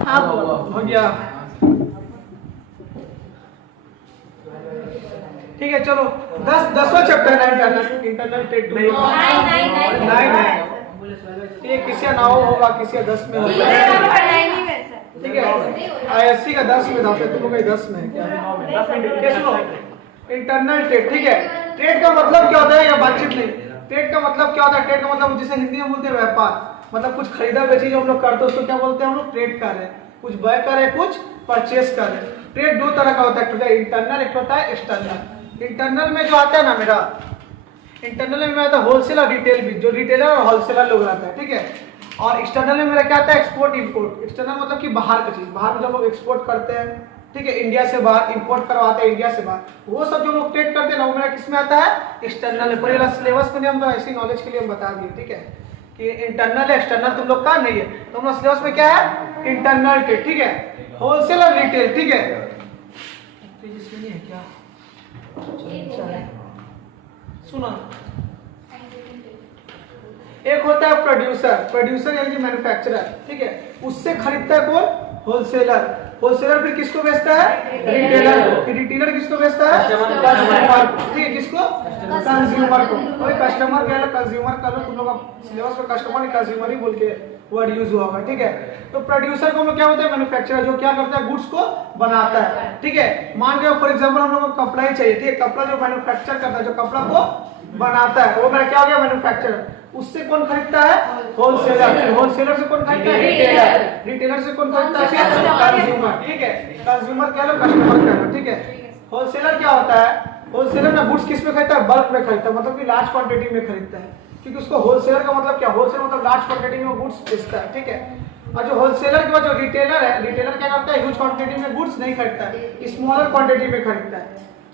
हाँ बोलो। हो गया। ठीक है चलो 10वां चैप्टर है इंटरनल ट्रेड। नहीं ये किसी का 9 होगा, किसी का 10 में होगा। ठीक है ISC का 10 में था, तुम लोग 10 में क्या 9 में 10 में। सुनो इंटरनल ट्रेड, ठीक है। ट्रेड का मतलब क्या होता है या बातचीत नहीं। ट्रेड का मतलब क्या होता है? ट्रेड का मतलब जिसे हिंदी में बोलते हैं व्यापार, मतलब कुछ खरीदा बेची जो हम लोग करते हैं उसको क्या बोलते हैं हम लोग? ट्रेड कर रहे हैं। कुछ बाय कर रहे हैं, कुछ परचेस कर रहे हैं। ट्रेड दो तरह का होता है, एक होता है इंटरनल, एक होता है एक्सटर्नल। इंटरनल में जो आता है ना मेरा, इंटरनल में आता है होलसेल और रिटेल भी, जो रिटेलर और होलसेलर लोग रहता है, ठीक है। और एक्सटर्नल में मेरा क्या आता है? Export import. एक्सटर्नल मतलब कि बाहर की चीज, बाहर में जब लोग एक्सपोर्ट करते हैं, ठीक है, इंडिया से बाहर इंपोर्ट करवाते हैं, इंडिया से बाहर, वो सब जो लोग ट्रेड करते हैं ना वो मेरा किसमें आता है? एक्सटर्नल में। पूरे सिलेबस में हम तो ऐसी नॉलेज के लिए हम बता दिए, ठीक है, कि इंटरनल एक्सटर्नल तुम लोग का नहीं है। तो हमारा सिलेबस में क्या है? इंटरनल ट्रेड, ठीक है, होलसेल और रिटेल, ठीक है। इसमें नहीं है क्या? सुना, एक होता है प्रोड्यूसर, प्रोड्यूसर यानी कि मैन्युफैक्चरर, ठीक है, उससे खरीदता है कौन? होलसेलर। होलसेलर फिर किसको बेचता है? रिटेलर को। फिर रिटेलर किसको बेचता है? कस्टमर को, ठीक है, किसको? कंज्यूमर को। कोई कस्टमर कह लो, कंज्यूमर कह लो, तुम लोग सिलेबस में कस्टमर नहीं कंज्यूमर ही बोल के वर्ड यूज हुआ होगा, ठीक है। तो प्रोड्यूसर को हम लोग क्या होता है? मैन्युफैक्चरर, जो क्या करता है? गुड्स को बनाता है, ठीक है। मान के फॉर एग्जांपल हम लोग को कपड़ा ही चाहिए, ठीक है, कपड़ा जो मैन्युफैक्चर करता है, जो कपड़ा को बनाता है, वो मेरा क्या हो गया? मैन्युफैक्चरर। उससे कौन खरीदता है? होलसेलर। होलसेलर से कौन खरीदता है? रिटेलर। रिटेलर से कौन खरीदता है? कंज्यूमर, ठीक है, कंज्यूमर कह लो, कस्टमर कह लो, ठीक है। होलसेलर क्या होता है? होलसेलर ना गुड्स किस में खरीदता है? बल्क में खरीदता है, मतलब कि लार्ज क्वांटिटी में खरीदता है, क्योंकि उसको होलसेलर का मतलब क्या? होलसेलर मतलब लार्ज क्वांटिटी में गुड्स बेचता है, ठीक है। और जो होलसेलर के बाद जो रिटेलर है, रिटेलर क्या करता है? ह्यूज क्वांटिटी में गुड्स नहीं खरीदता है, स्मॉलर क्वांटिटी में खरीदता है।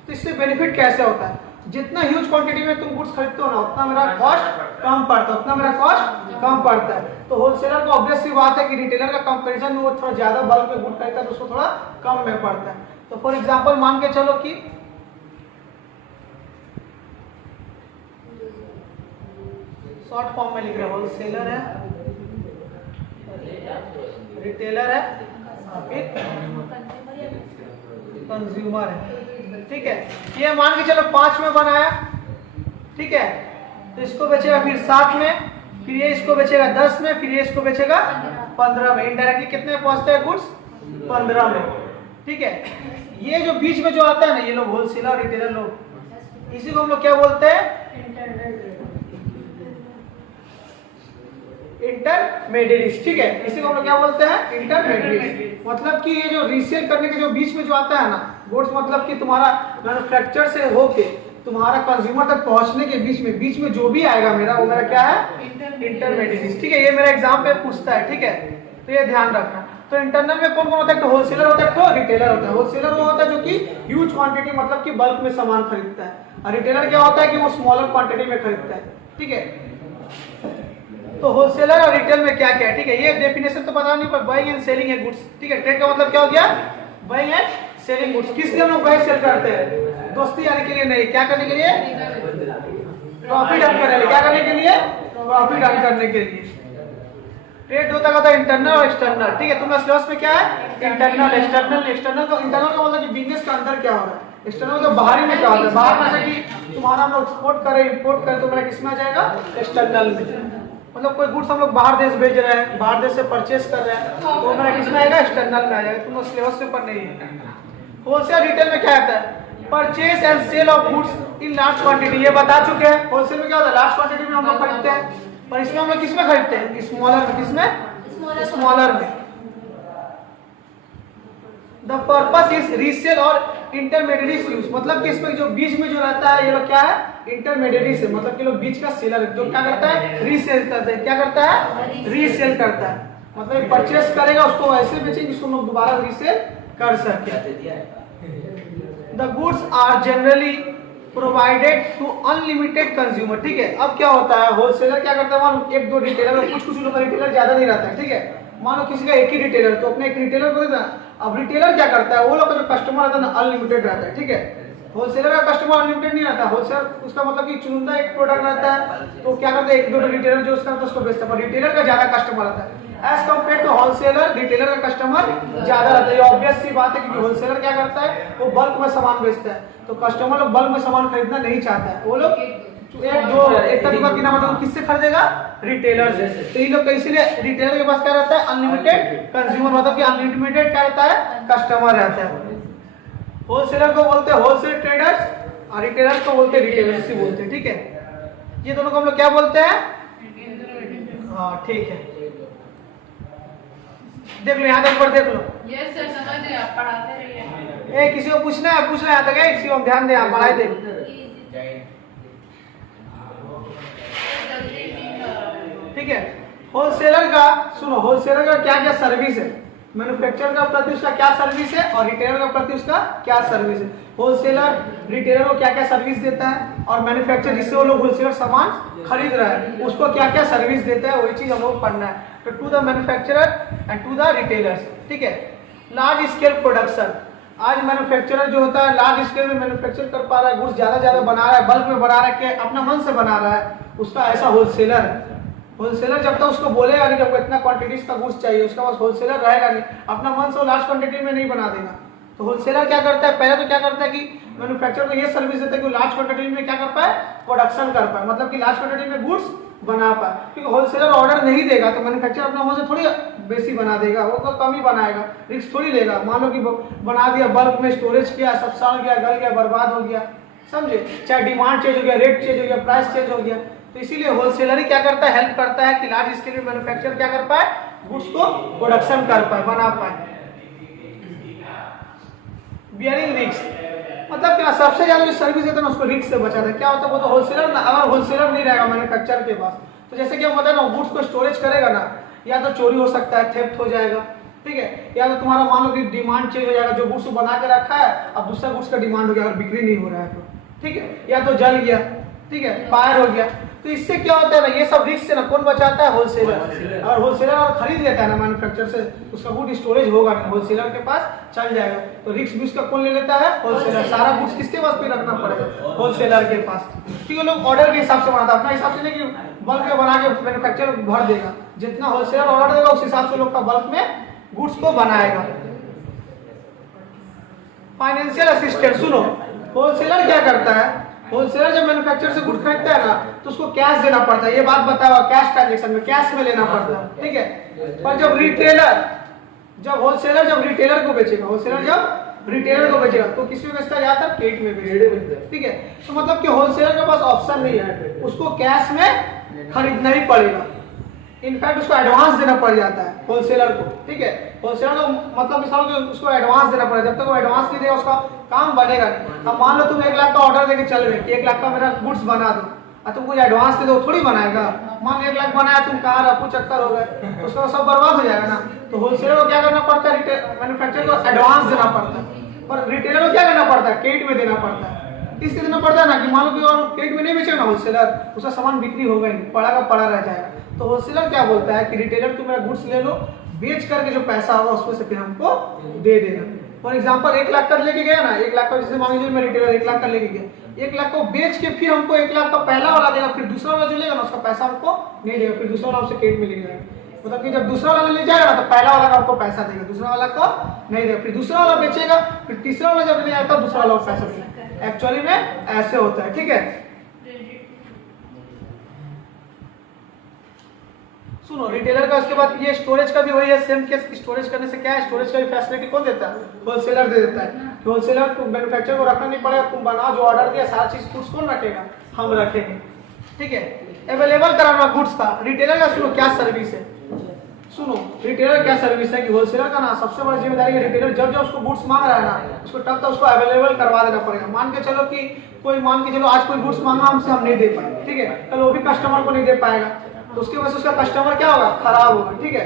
तो इससे बेनिफिट कैसे होता है? जितना ह्यूज क्वांटिटी में तुम गुड्स खरीदते हो ना, उतना मेरा कॉस्ट कम पड़ता है, उतना मेरा कॉस्ट कम पड़ता है। तो होलसेलर को ऑब्वियस सी बात है कि रिटेलर का कंपैरिजन में वो थोड़ा ज्यादा बल्क में गुड खरीदता है, तो उसको थोड़ा कम में पड़ता है। तो फॉर एग्जांपल मान के चलो कि शॉर्ट फॉर्म में लिख रहे, होलसेलर है, रिटेलर है, कंज्यूमर है, ठीक है। ये मान के चलो 5 में बनाया, ठीक है, तो इसको बेचेगा फिर 7 में, फिर ये इसको बेचेगा 10 में, फिर ये इसको बेचेगा 15 में। इनडायरेक्टली कितने में पहुंचते हैं गुड्स? 15 में, ठीक है। ये जो बीच में जो आता है ना, ये लोग होलसेलर और रिटेलर लोग, इसी को हम लोग क्या बोलते हैं? इंटरमीडिएट, ठीक है, इसी को हम लोग क्या बोलते हैं? इंटरमीडिएट। मतलब कि ये जो रीसेल करने के जो बीच में जो आता है ना गुड्स, मतलब कि तुम्हारा मैन्युफैक्चर से होके तुम्हारा कंज्यूमर तक पहुंचने के बीच में जो भी आएगा मेरा, वो मेरा क्या है? इंटरमीडिएट, ठीक है। ये मेरा एग्जाम पे पूछता है, ठीक है, तो ये ध्यान रखना। तो इंटरनल में कौन कौन होता है? तो होलसेलर होता है, तो रिटेलर होता है। होलसेलर वो होता है जो कि ह्यूज क्वांटिटी मतलब कि बल्क में सामान खरीदता है, और रिटेलर क्या होता है कि वो स्मॉलर क्वांटिटी में खरीदता है, ठीक है। तो होलसेलर और रिटेल में क्या क्या है, ठीक है, ये डेफिनेशन तो पता नहीं, पर बाइंग एंड सेलिंग है गुड्स, ठीक है। ट्रेड का मतलब क्या हो गया? Buying and selling goods. किस लिए हम लोग बाइंग सेल करते हैं? दोस्ती यानी के लिए नहीं, क्या करने के लिए? प्रॉफिट अर्न करने के लिए। क्या करने के लिए? प्रॉफिट अर्न करने के लिए। ट्रेड होता है इंटरनल और एक्सटर्नल, ठीक है। तुम्हारा सिलेबस में क्या है? Internal, external. एक्सटर्नल को, इंटरनल का मतलब कि बिजनेस के अंदर क्या हो रहा है, एक्सटर्नल तो बाहरी में क्या होता है? बाहर में से कि तुम्हारा हम लोग एक्सपोर्ट करें, इंपोर्ट करें, तो मेरा किसमें आ जाएगा? एक्सटर्नल में। मतलब कोई गुड्स हम लोग बाहर देश भेज रहे हैं, बाहर देश से परचेस कर रहे हैं, तो मेरा किसमें आएगा? एक्सटर्नल में आ जाएगा। तुम सिलेबस पेपर नहीं है। होलसेल रिटेल में क्या आता है? Purchase and sale of goods in large quantity, ये बता चुके हैं। होलसेल में क्या होता है? लार्ज क्वांटिटी में हम लोग खरीदते हैं, पर इसमें हम लोग किसमें खरीदते हैं? स्मॉलर में। किसमें? स्मॉलर में। द पर्पस इज रीसेल और इंटरमीडिएट यूज, मतलब कि इसमें जो बीच में जो रहता है ये लोग क्या है? इंटरमीडिएट से, मतलब कि लोग बीच का सेलर जो क्या करता है? रीसेल करता है। क्या करता है? रीसेल करता है, मतलब परचेस करेगा उसको ऐसे बेचेंगे जिसको लोग दोबारा रीसेल कर सके। The goods are generally provided to unlimited consumer, ठीक है। अब क्या होता है? होलसेलर क्या करता है? मान एक दो रिटेलर, कुछ लोग का रिटेलर ज्यादा नहीं रहता है, ठीक है। मान लो किसी का एक ही रिटेलर, तो अपने एक रिटेलर को देता है। अब रिटेलर क्या करता है? वो लोग का जो कस्टमर रहता है ना, अनलिमिटेड रहता है, ठीक है। होलसेलर का कस्टमर अनलिमिटेड नहीं रहता, होलसेलर उसका मतलब कि चुनिंदा एक प्रोडक्ट रहता है, तो क्या करते हैं एक दो रिटेलर जो उसका उसको बेचता है, पर रिटेलर का ज्यादा कस्टमर रहता है as compared to wholesaler. Retailer का कस्टमर ज्यादा रहता है, ये ऑब्वियस सी बात है, क्योंकि होलसेलर क्या करता है वो बल्क में सामान बेचता है, तो कस्टमर लोग बल्क में सामान खरीदना नहीं चाहता है, वो लोग एक का दुकान कितना मतलब किससे खरीदेगा, रिटेलर से। तो ये लोग इसीलिए रिटेलर के पास क्या रहता है, अनलिमिटेड कंज्यूमर, मतलब कि अनलिमिटेड क्या रहता है, कस्टमर रहता है। होलसेलर को बोलते हैं होलसेल ट्रेडर्स और रिटेलर को बोलते हैं रिटेलर्स ही बोलते हैं, ठीक है। ये दोनों को हम लोग क्या बोलते हैं, हाँ ठीक है, देख लो यहाँ तक पर देख लो। यस सर, समझ गए, आप पढ़ाते रहिए। ए किसी को पूछना है पूछ रहे हैं, तक किसी को ध्यान दे, आप पढ़ाई दे। ठीक है, होलसेलर का सुनो, होलसेलर का क्या क्या सर्विस है, मैन्युफैक्चरर का प्रति उसका क्या सर्विस है और रिटेलर का प्रति उसका क्या सर्विस है। होलसेलर रिटेलर को क्या क्या सर्विस देता है और मैन्युफैक्चरर जिससे वो लोग होलसेलर सामान खरीद रहा है उसको क्या क्या सर्विस देता है, वही चीज हम लोग पढ़ना है। तो to the manufacturer and to the retailers, ठीक है। लार्ज स्केल प्रोडक्शन, आज मैन्युफैक्चरर जो होता है लार्ज स्केल में मैन्युफैक्चर कर पा रहा है, गुड्स ज्यादा बना रहा है, बल्क में बना रहा है, अपना मन से बना रहा है, उसका ऐसा होलसेलर है। होलसेलर जब तक उसको बोलेगा नहीं कि हमको इतना क्वांटिटीज का गुड्स चाहिए, उसका पास होलसेलर रहेगा नहीं, अपना मन से लार्ज क्वांटिटी में नहीं बना देगा। तो होलसेलर क्या करता है, पहले तो क्या करता है कि मैन्युफैक्चरर को ये सर्विस देता है कि लार्ज क्वांटिटी में क्या कर पाए, प्रोडक्शन कर पाए, मतलब कि लार्ज क्वांटिटी में गुड्स बना पाए। क्योंकि होलसेलर ऑर्डर नहीं देगा तो मैन्युफैक्चरर अपना मन से थोड़ी बेसी बना देगा, वो कम ही बनाएगा, रिस्क थोड़ी लेगा। मान लो कि बना दिया, बल्क में स्टोरेज किया, सब सड़ गया, गल गया, बर्बाद हो गया, समझे, चाहे डिमांड चेंज हो गया, रेट चेंज हो गया, प्राइस चेंज हो गया। तो इसीलिए होलसेलर ही क्या करता है, हेल्प करता है कि लार्ज स्केल में मैन्युफैक्चर क्या कर पाए, गुड्स को प्रोडक्शन कर पाए, बना पाए। बियरिंग रिस्क, मतलब क्या सबसे ज्यादा जो सर्विस देता है ना उसको रिस्क से बचाता है। क्या होता है, वो तो होलसेलर ना, अगर होलसेलर नहीं रहेगा मैन्युफैक्चरर के पास, तो जैसे कि हम बताए ना, गुड्स को स्टोरेज करेगा ना, या तो चोरी हो सकता है, थेफ्ट हो जाएगा, ठीक है, या तो तुम्हारा मान लो कि डिमांड चेंज हो जाएगा, जो गुड्स बना के रखा है अब दूसरा गुड्स का डिमांड हो गया और बिक्री नहीं हो रहा है तो, ठीक है, या तो जल गया, ठीक है, फायर हो गया। तो इससे क्या होता है ना, ये सब रिस्क से ना कौन बचाता है, होलसेलर। और होलसेलर और खरीद लेता है ना मैन्युफैक्चरर से, उसका गुड स्टोरेज होगा नहीं, होलसेलर के पास चल जाएगा, तो रिस्क भी उसका कौन ले लेता है, होलसेलर। सारा गुड्स किसके पास पे रखना पड़ेगा, होलसेलर के पास। क्योंकि लोग ऑर्डर के हिसाब से बनाता है, अपना हिसाब से नहीं कि बल्क में बना के मैन्युफैक्चरर भर देगा, जितना होलसेलर ऑर्डर देगा उस हिसाब से लोग का बल्क में गुड्स को बनाएगा। फाइनेंशियल असिस्टेंट, सुनो, होलसेलर क्या करता है, होलसेलर जब मैन्युफैक्चरर से गुड खरीदता है ना तो उसको कैश देना पड़ता है, ये बात बताया, कैश ट्रांजेक्शन में कैश में लेना पड़ता है, ठीक है। पर जब रिटेलर, जब होलसेलर जब रिटेलर को बेचेगा, होलसेलर जब रिटेलर को बेचेगा तो किस में बेचता है, ज्यादातर क्रेडिट में बेचता है, ठीक है। तो मतलब कि होलसेलर के पास ऑप्शन नहीं है, उसको कैश में खरीदना ही पड़ेगा, इनफैक्ट उसको एडवांस देना पड़ जाता है होलसेलर को, ठीक है। होलसेलर को मतलब मिसाल के उसको एडवांस देना पड़ेगा, जब तक वो एडवांस नहीं देगा उसका काम बनेगा नहीं। अब मान लो तुम 1 लाख का ऑर्डर देके चल रहे कि 1 लाख का मेरा गुड्स बना दो, और तुम कुछ एडवांस दे दो, थोड़ी बनाएगा। मान लो 1 लाख बनाया, तुम कहाँ रफू चक्कर हो गए, उसका सब बर्बाद हो जाएगा ना। तो होलसेलर को क्या करना पड़ता है, मैन्युफैक्चरर को एडवांस देना पड़ता है, पर रिटेलर को क्या करना पड़ता है, क्रेडिट में देना पड़ता है। इससे देना पड़ता है ना कि मान लो कि और क्रेडिट में नहीं बेचेगा ना होलसेलर, उसका सामान बिक्री होगा ही नहीं, पड़ा का पड़ा रह जाएगा। तो होलसेलर क्या बोलता है कि रिटेलर तुम मेरा गुड्स ले लो, बेच करके जो पैसा होगा उसमें से फिर हमको दे देना। फॉर एग्जांपल 1 लाख का लेके गया ना, 1 लाख का जैसे मान लीजिए मैं रिटेलर 1 लाख का लेके गया, 1 लाख को बेच के फिर हमको 1 लाख का पहला वाला देगा, फिर दूसरा वाला जो लेगा ना उसका पैसा हमको नहीं देगा, फिर दूसरा वाला हमसे क्रेडिट में ले जाएगा। मतलब कि जब दूसरा वाला ले जाएगा ना तो पहला वाला का आपको पैसा देगा, दूसरा वाला को नहीं देगा, फिर दूसरा वाला बेचेगा, फिर तीसरा वाला जब ले जाएगा तब दूसरा वाला पैसा देगा। एक्चुअली में ऐसे होता है, ठीक है। सुनो, रिटेलर का उसके बाद ये स्टोरेज का भी वही है, सेम केस। स्टोरेज करने से क्या है, स्टोरेज का भी फैसिलिटी कौन देता है, होलसेलर दे देता है। होलसेलर को मैन्युफैक्चरर को रखना नहीं पड़ेगा, तुम बनाओ, जो ऑर्डर दिया सारा चीज गुड्स कौन रखेगा, हम रखेंगे, ठीक है। अवेलेबल कराना गुड्स का, रिटेलर का सुनो क्या सर्विस है, सुनो रिटेलर क्या सर्विस है कि होलसेलर का ना सबसे बड़ी जिम्मेदारी है, रिटेलर जब जब उसको गुड्स मांग रहा है ना उसको तब तक उसको अवेलेबल करवा देना पड़ेगा। मान के चलो कि कोई मान के चलो आज कोई गुड्स मांगा हमसे, हम नहीं दे पाए, ठीक है, कल वो भी कस्टमर को नहीं दे पाएगा, तो उसकी वजह से उसका कस्टमर क्या होगा, खराब होगा, ठीक है।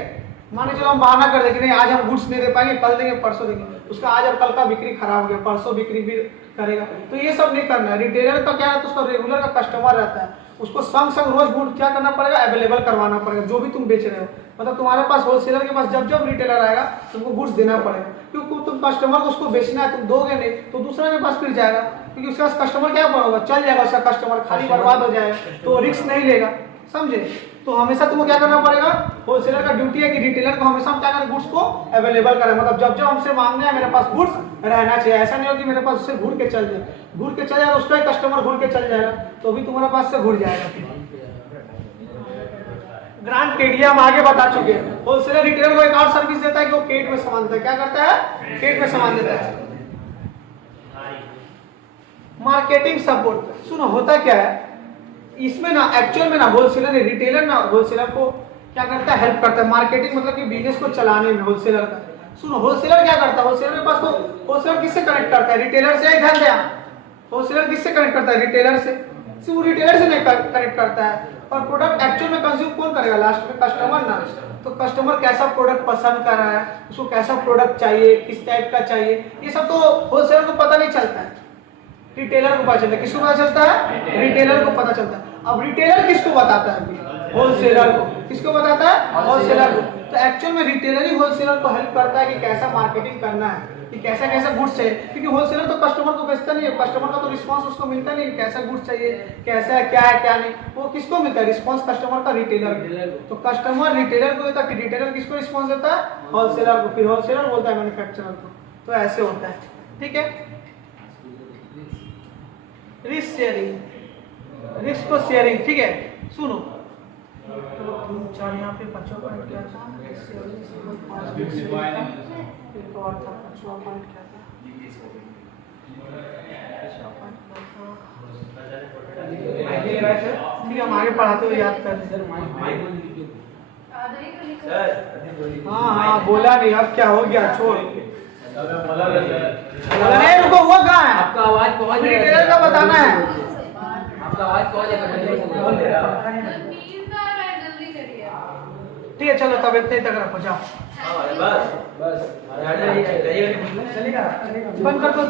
मान के चलो हम बहाना कर देंगे नहीं आज हम गुड्स नहीं दे पाएंगे, कल देंगे, परसों देंगे, उसका आज और कल का बिक्री खराब हो गया, परसों बिक्री भी करेगा। तो ये सब नहीं करना है। रिटेलर का क्या है, तो उसका रेगुलर का कस्टमर रहता है, उसको संग संग रोज गुड क्या करना पड़ेगा, अवेलेबल करवाना पड़ेगा, जो भी तुम बेच रहे हो। मतलब तुम्हारे पास होलसेलर के पास जब जब रिटेलर आएगा तुमको गुड्स देना पड़ेगा, क्योंकि तुम कस्टमर को उसको बेचना है, तुम दोगे नहीं तो दूसरा के पास फिर जाएगा, क्योंकि उसके पास कस्टमर क्या होगा, चल जाएगा उसका कस्टमर, खाली बर्बाद हो जाएगा, तो रिस्क नहीं लेगा, समझे। तो हमेशा तुमको क्या करना पड़ेगा, होलसेलर का ड्यूटी है कि रिटेलर को हमेशा हम क्या करें, गुड्स को अवेलेबल करें, मतलब जब जब हमसे मांगने हैं मेरे पास गुड्स रहना चाहिए। ऐसा नहीं हो कि मेरे पास उससे घूर के चल जाए, घूर के चल जाए तो उसका ही कस्टमर घूर के चल जाएगा, तो भी तुम्हारे पास से घूर जाएगा। ग्रांटेड हम आगे बता चुके हैं। होलसेलर रिटेलर को एक और सर्विस देता है कि वो केट में सामान देता है। क्या करता है, केट में सामान देता है। मार्केटिंग सपोर्ट, सुनो होता क्या है इसमें ना, एक्चुअल में ना होलसेलर रिटेलर ना होलसेलर को क्या करता है, हेल्प करता है। मार्केटिंग मतलब कि बिजनेस को चलाने में होलसेलर का, सुनो होलसेलर क्या करता है, होलसेलर के पास तो होलसेलर किससे कनेक्ट करता है, रिटेलर से। ध्यान दिया, होलसेलर किससे कनेक्ट करता है, रिटेलर से, सिर्फ वो रिटेलर से नहीं कनेक्ट करता है। और प्रोडक्ट एक्चुअल में कंज्यूम कौन करेगा, लास्ट में कस्टमर ना। तो कस्टमर कैसा प्रोडक्ट पसंद कर रहा है, उसको कैसा प्रोडक्ट चाहिए, किस टाइप का चाहिए, ये सब तो होलसेलर को पता नहीं चलता है, रिटेलर को पता चलता है। किसको पता चलता है, रिटेलर को पता चलता है। अब रिटेलर किसको बताता है, होलसेलर को। किसको बताता है, होलसेलर को। तो एक्चुअल में रिटेलर ही होलसेलर को हेल्प करता है कि कैसा मार्केटिंग करना है, कि कैसा कैसा गुड्स चाहिए, क्योंकि होलसेलर तो कस्टमर को बेचता नहीं है, कस्टमर का तो रिस्पांस उसको मिलता नहीं है, कैसा गुड्स चाहिए, कैसा है, क्या है क्या नहीं, वो किसको मिलता है, रिस्पांस कस्टमर का, रिटेलर। तो कस्टमर रिटेलर को देता है, कि रिटेलर किसको रिस्पांस देता है, होलसेलर को, फिर होलसेलर बोलता है मैन्युफैक्चरर को। तो ऐसे होता है, ठीक है। रिस्क शेयरिंग, रिस्क को शेयरिंग, ठीक है। सुनो चार यहाँ पे 5वां पॉइंट क्या था, एक और था 5वां पॉइंट क्या था, ठीक है हम आगे पढ़ाते हुए याद कर रहे। हाँ हाँ बोला नहीं, अब क्या हो गया, छोड़ नहीं, रुको हुआ कहाँ है, आपका आवाज पहुंच रिटेलर का बताना है, आपका आवाज पहुंच ठीक है। चलो तब इतने तक रखो, जाओ बस बस चलेगा, बंद कर दो।